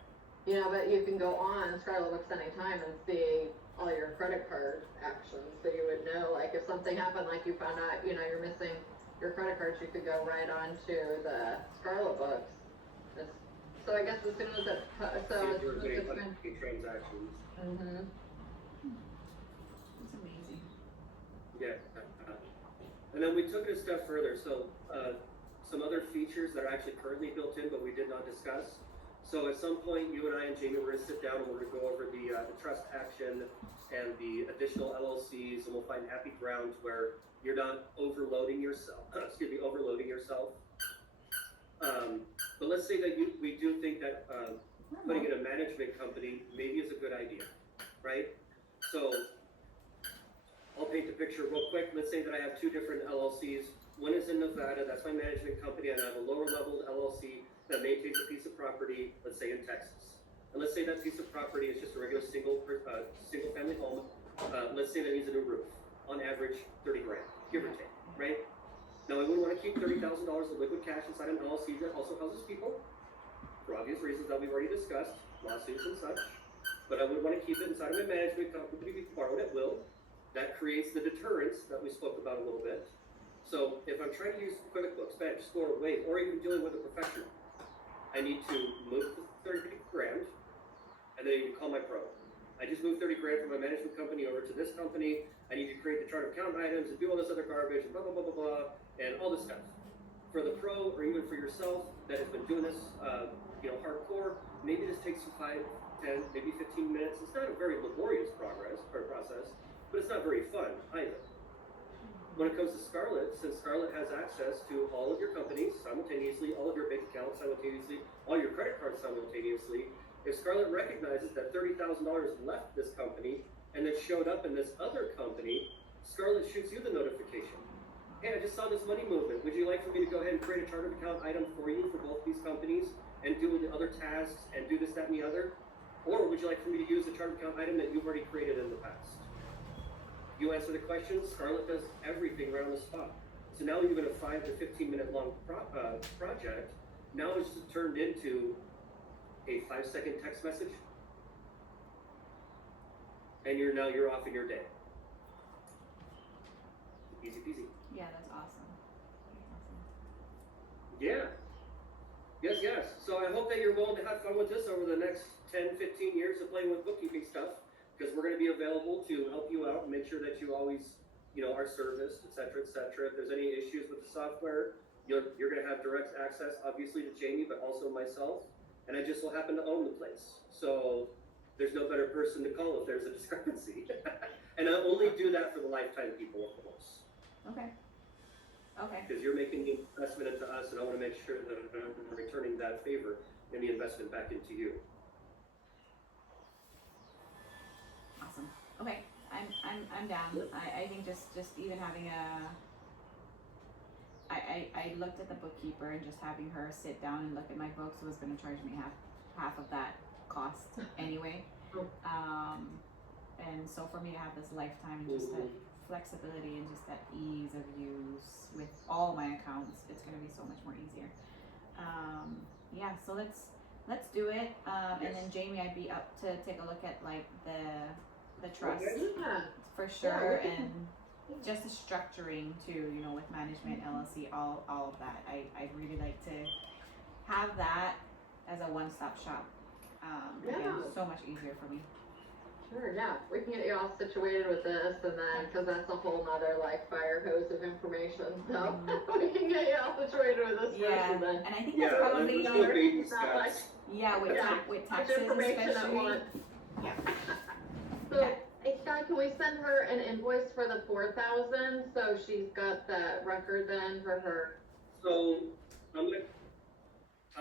you know. But you can go on Scarlet Books anytime and see all your credit card actions, so you would know, like if something happened, like you found out, you know, you're missing your credit cards, you could go right on to the Scarlet Books. So I guess as soon as it, transactions. Mm-hmm. It's amazing. Yeah. And then we took it a step further. So some other features that are actually currently built in, but we did not discuss. So at some point, you and I and Jamie, we're going to sit down and we're going to go over the trust action and the additional LLCs, and we'll find happy ground where you're not overloading yourself. Overloading yourself. But let's say that we do think that putting in a management company maybe is a good idea, right? So I'll paint the picture real quick. Let's say that I have two different LLCs. One is in Nevada, that's my management company, and I have a lower level LLC that maintains a piece of property, let's say in Texas. And let's say that piece of property is just a regular single family home. Let's say that needs a new roof. On average, 30 grand, give or take, right? Now I wouldn't want to keep $30,000 of liquid cash inside an LLC that also houses people, for obvious reasons that we've already discussed, lawsuits and such. But I would want to keep it inside of my management company, be borrowed at will. That creates the deterrence that we spoke about a little bit. So if I'm trying to use QuickBooks, Bench, Score, Wave, or even dealing with a professional, I need to move the 30 grand, and then I need to call my pro. I just moved 30 grand from my management company over to this company. I need to create the chart of account items and do all this other garbage and blah, blah, blah, blah, blah, and all this stuff. For the pro, or even for yourself that has been doing this, hardcore, maybe this takes you 5, 10, maybe 15 minutes. It's not a very laborious process, but it's not very fun either. When it comes to Scarlett, since Scarlett has access to all of your companies simultaneously, all of your bank accounts simultaneously, all your credit cards simultaneously, if Scarlett recognizes that $30,000 left this company and then showed up in this other company, Scarlett shoots you the notification. Hey, I just saw this money movement. Would you like for me to go ahead and create a chart of account item for you for both these companies and do the other tasks and do this, that, and the other? Or would you like for me to use the chart of account item that you've already created in the past? You answer the question, Scarlett does everything right on the spot. So now even a 5 to 15 minute long project, now it's just turned into a 5-second text message. And you're off in your day. Easy peasy. Yeah, that's awesome. Yeah. Yes. So I hope that you're willing to have fun with this over the next 10, 15 years of playing with bookkeeping stuff. Because we're going to be available to help you out and make sure that you always, are serviced, et cetera, et cetera. If there's any issues with the software, you're going to have direct access, obviously, to Jamie, but also myself. And I just so happen to own the place. So there's no better person to call if there's a discrepancy. And I only do that for the lifetime people, of course. Okay. Because you're making the investment into us, and I want to make sure that I'm returning that favor and the investment back into you. Awesome. Okay, I'm down. I think just even having I looked at the bookkeeper and just having her sit down and look at my books was going to charge me half of that cost anyway. And so for me to have this lifetime and just that flexibility and just that ease of use with all my accounts, it's going to be so much more easier. Yeah, so let's do it. And then Jamie, I'd be up to take a look at like the trust for sure, and just the structuring too, with management, LLC, all of that. I'd really like to have that as a one-stop shop, again, Yeah. so much easier for me. Sure, yeah, we can get you all situated with this, and then, because that's a whole nother, like, fire hose of information, so we can get you all situated with this Yeah, first, and then. and I think Yeah, that's probably let's do baby It's not like- steps. yeah with Yeah, with much taxes information at especially. once. Yeah. So, hey Scott, can we send her an invoice for the 4,000, so she's got that record then for her? So I'm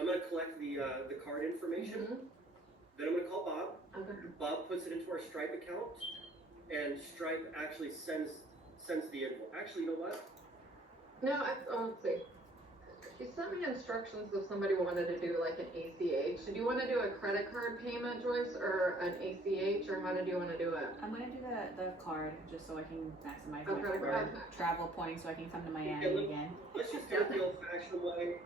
gonna collect the card information. Mhm. Then I'm gonna call Bob. Okay. Bob puts it into our Stripe account, and Stripe actually sends the invoice. Actually, you know what? No, let's see. She sent me instructions if somebody wanted to do like an ACH. Did you want to do a credit card payment, Joyce, or an ACH, or how did you want to do it? I'm gonna do the card just so I can maximize Oh, my credit card card. travel points so I can come to Miami Okay, again. Let's just do it the old-fashioned way.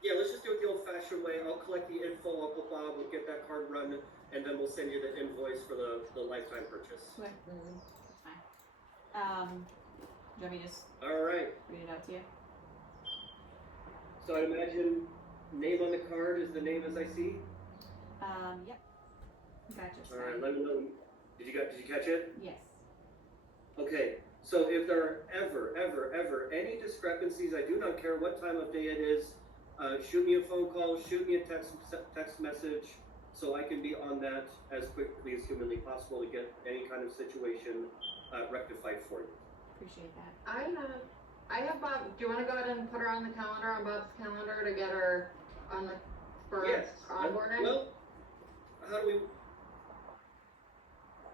Yeah, let's just do it the old-fashioned way. I'll collect the info, I'll call Bob, we'll get that card run, and then we'll send you the invoice for the lifetime purchase. Okay. Mhm. Do you want me to just All right. read it out to you? So I imagine name on the card is the name as I see. Yep. Gotcha. All right, let me know. Did you catch it? Yes. Okay. So if there are ever any discrepancies, I do not care what time of day it is, shoot me a phone call, shoot me a text message, so I can be on that as quickly as humanly possible to get any kind of situation rectified for you. Appreciate that. I have Bob. Do you want to go ahead and put her on the calendar, on Bob's calendar, to get her on the for Yes. onboarding? Well, how do we?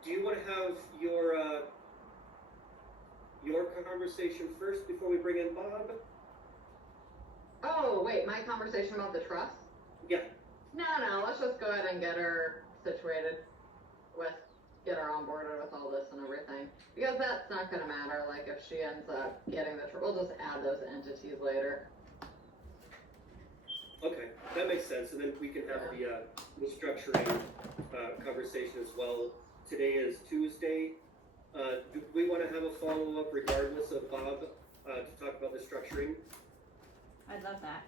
Do you want to have your conversation first before we bring in Bob? Oh wait, my conversation about the trust. Yeah. No, let's just go ahead and get her situated get her onboarded with all this and everything. Because that's not gonna matter, like if she ends up getting we'll just add those entities later. Okay, that makes sense, and then we can have the structuring conversation as well. Today is Tuesday. Do we want to have a follow-up regardless of Bob to talk about the structuring? I'd love that.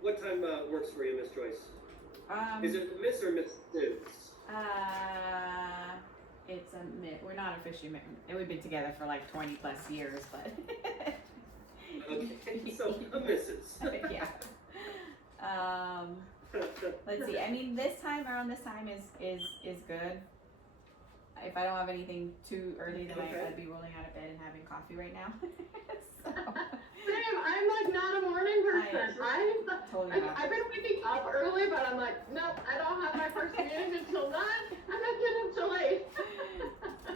What time works for you, Miss Joyce? Is it Miss or Mrs.? It's a we're not officially married. We've been together for like 20 plus years, but Okay, so a Mrs. yeah. Let's see. I mean, around this time is good. If I don't have anything too early, then Okay. I'd be rolling out of bed and having coffee right now. So, Same, I'm like not a morning person. totally not. I've been waking up early, but I'm like, nope, I don't have my first meeting until 9. I'm not getting up till 8.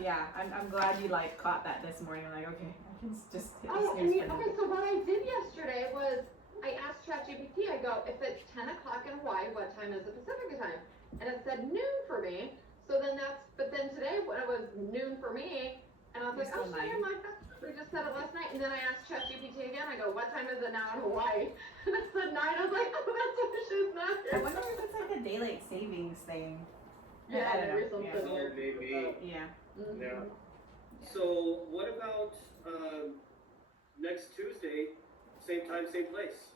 Yeah, I'm glad you like caught that this morning. I'm like, okay, I can just hit the Oh, snooze and button. so what I did yesterday was I asked ChatGPT, I go, if it's 10 o'clock in Hawaii, what time is it Pacific time? And it said noon for me. So then but then today when it was noon for me, and I was You're like, oh, still sorry, nine. I'm like, we just said it last night. And then I asked ChatGPT again, I go, what time is it now in Hawaii? And it said 9. I was like, oh, that's why she's not I here. wonder if it's like a daylight savings thing. Yeah, I don't maybe know. something Oh, weird. maybe. Yeah. Mhm. Yeah. So what about next Tuesday, same time, same place?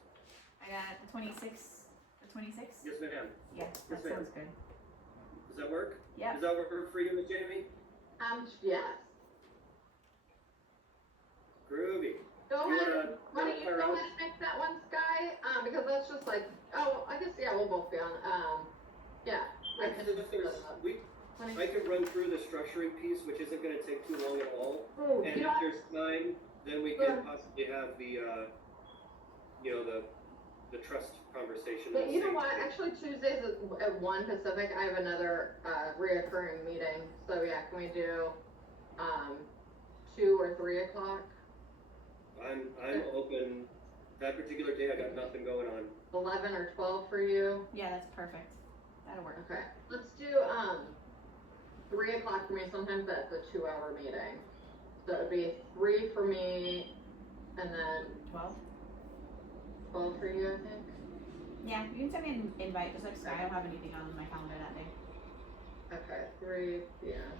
I got the 26th. The 26th? Yes, ma'am. Yeah, that Yes, ma'am. sounds good. Does that work? Yeah. Does that work for you, Miss Jamie? Yes. Groovy. Go You ahead. Why don't you fire go out? ahead and make that one, Sky? Because that's just like, I guess, yeah, we'll both be on. Yeah. I can If there's- I could run through the structuring piece, which isn't going to take too long at all. Oh, And you if know, there's time, then we Yeah. can possibly have the trust conversation. yeah, at the you know same what? time. Actually, Tuesdays at 1 Pacific, I have another reoccurring meeting. So yeah, can we do 2 or 3 o'clock? I'm open. That particular day, I got nothing going on. 11 or 12 for you? Yeah, that's perfect. That'll work. Okay. Let's do 3 o'clock for me. Sometimes that's a 2-hour meeting. So it'd be 3 for me, and then 12? 12 for you, I think. Yeah, you can send me an invite just like Sky. I don't have anything on my calendar that day. Okay, 3 p.m.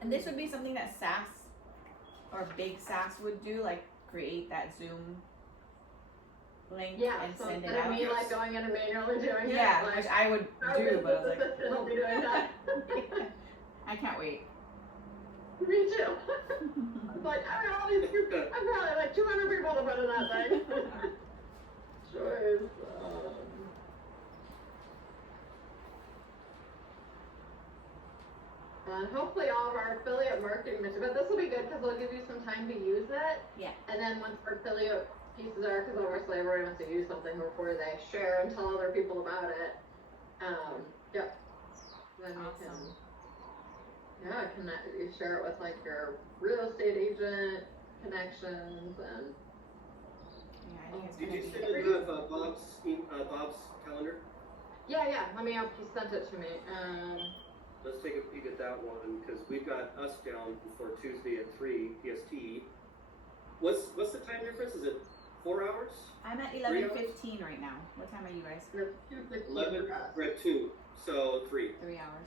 And And this would be something that SAS or big SAS would do, like create that Zoom link Yeah, and so send it instead of out. me like going in and manually doing Yeah, it, like, which I would our do, but I was business like, assistant will be doing that. I can't wait. Me too. It's like, I got all these, I'm probably like 200 people to put in that thing. Choice. Hopefully all of our affiliate marketing material, but this will be good because it'll give you some time to use it. Yeah. And then once our affiliate pieces are, because obviously everyone wants to use something before they share and tell other people about it. Yep. Then you can, you share it with like your real estate agent connections and. Yeah, I think it's Did gonna you be. say you have Bob's calendar? Yeah, I mean, he sent it to me. Let's take a peek at that one, because we've got us down for Tuesday at 3 PST. What's the time difference? Is it 4 hours? I'm at 11:15 right now. What time are you guys? 11, we're at 2, so 3. 3 hours.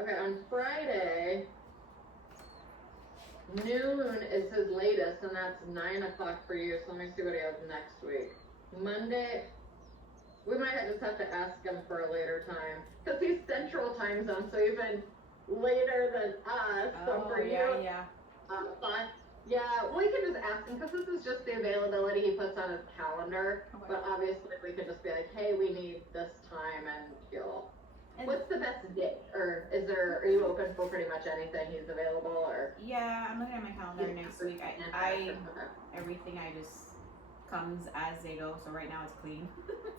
Okay, on Friday, noon is his latest, and that's 9 o'clock for you, so let me see what he has next week. Monday, we might just have to ask him for a later time, because he's central time zone, so even later than us, so for you, yeah. 5. Yeah, we can just ask him, because this is just the availability he puts on his calendar, Okay. but obviously we could just be like, hey, we need this time, and he'll. And What's the best day, or are you open for pretty much anything he's available, or? yeah, I'm looking at my calendar next week. I Okay. everything I just comes as they go. So right now it's clean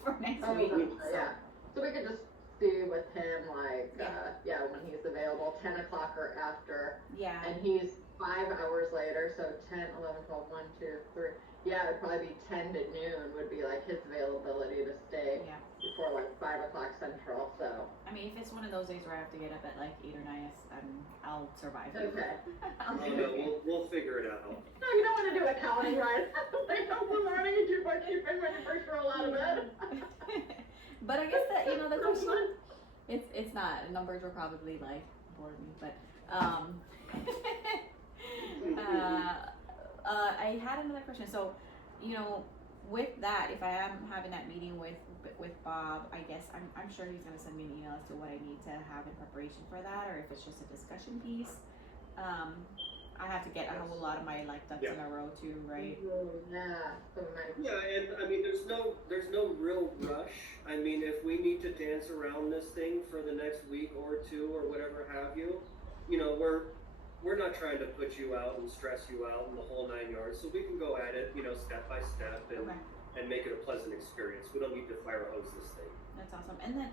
for next Oh, week. gotcha, yeah. So we could just see with him, like, Yeah. when he's available, 10 o'clock or after, Yeah. and he's 5 hours later, so 10, 11, 12, 1, 2, 3. Yeah, it'd probably be 10 to noon would be like his availability to stay Yeah. before like 5 o'clock central, so. I mean, if it's one of those days where I have to get up at like 8 or 9, I'll survive. Okay. I'll Oh, be no, okay. we'll figure it out. No, you don't want to do accounting, right? Like, no learning and do bookkeeping when you first roll out of bed. But I guess that the question, it's not. Numbers will probably like bore me, but I had another question. So, with that, if I am having that meeting with Bob, I guess I'm sure he's gonna send me an email as to what I need to have in preparation for that, or if it's just a discussion piece. I have to get a whole lot of my ducks in a row too, right? Yeah, so nice. Yeah, and I mean, there's no real rush. I mean, if we need to dance around this thing for the next week or two or whatever have you, we're not trying to put you out and stress you out in the whole 9 yards. So we can go at it, step by step and Okay. and make it a pleasant experience. We don't need to fire hose this thing. That's awesome. And then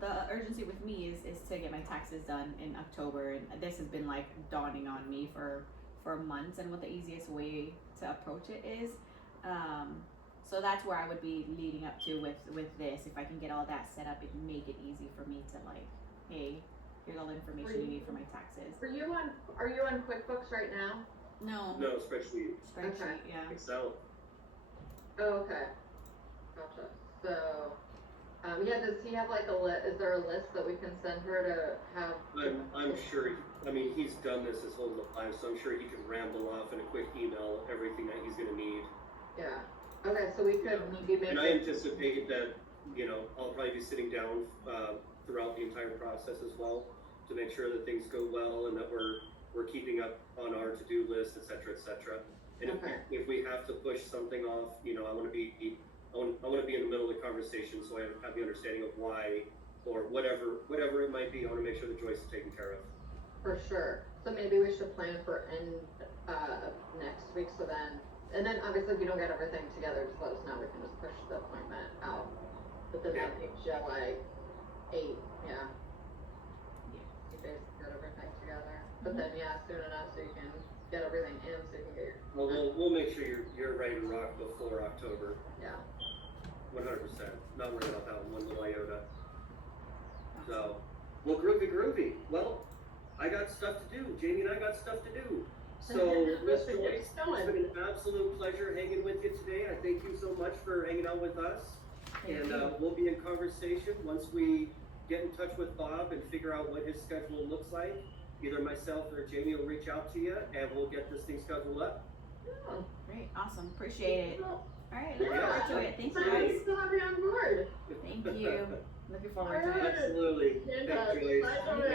the urgency with me is to get my taxes done in October, and this has been like dawning on me for months, and what the easiest way to approach it is. So that's where I would be leading up to with this. If I can get all that set up, it'd make it easy for me to hey, here's all the information you need for my taxes. Are you on QuickBooks right now? No. No, spreadsheet, Spreadsheet, Okay. yeah. Excel. Oh, okay. Gotcha. So, does he have like is there a list that we can send her to have? I'm sure. He's done this his whole life, so I'm sure he can ramble off in a quick email everything that he's gonna need. Yeah. Okay, so we could maybe make. And I anticipate that I'll probably be sitting down throughout the entire process as well to make sure that things go well and that we're keeping up on our to-do list, et cetera. And if we have to push something off, I want to be in the middle of the conversation, so I have the understanding of why or whatever it might be. I want to make sure that Joyce is taken care of. For sure. So maybe we should plan for end next week. So then, and then obviously if you don't get everything together, just let us know. We can just push the appointment out. But then that gives you like 8. Yeah. You basically got everything together. But then soon enough so you can get everything in so you can get your. Well, we'll make sure you're ready to rock before October. Yeah. 100%. Not worried about that one little iota. So, well, groovy. Well, I got stuff to do. Jamie and I got stuff to do. So, Miss Joyce, it's been an absolute pleasure hanging with you today. I thank you so much for hanging out with us. And we'll be in conversation once we get in touch with Bob and figure out what his schedule looks like. Either myself or Jamie will reach out to you, and we'll get this thing scheduled up. Yeah. Great, awesome, appreciate it. Well, All right, look yeah. forward to it. Thank you Excited guys. to have you on board. Thank you. Looking forward to it. Absolutely. And, Thanks, Joyce. bye, Joyce.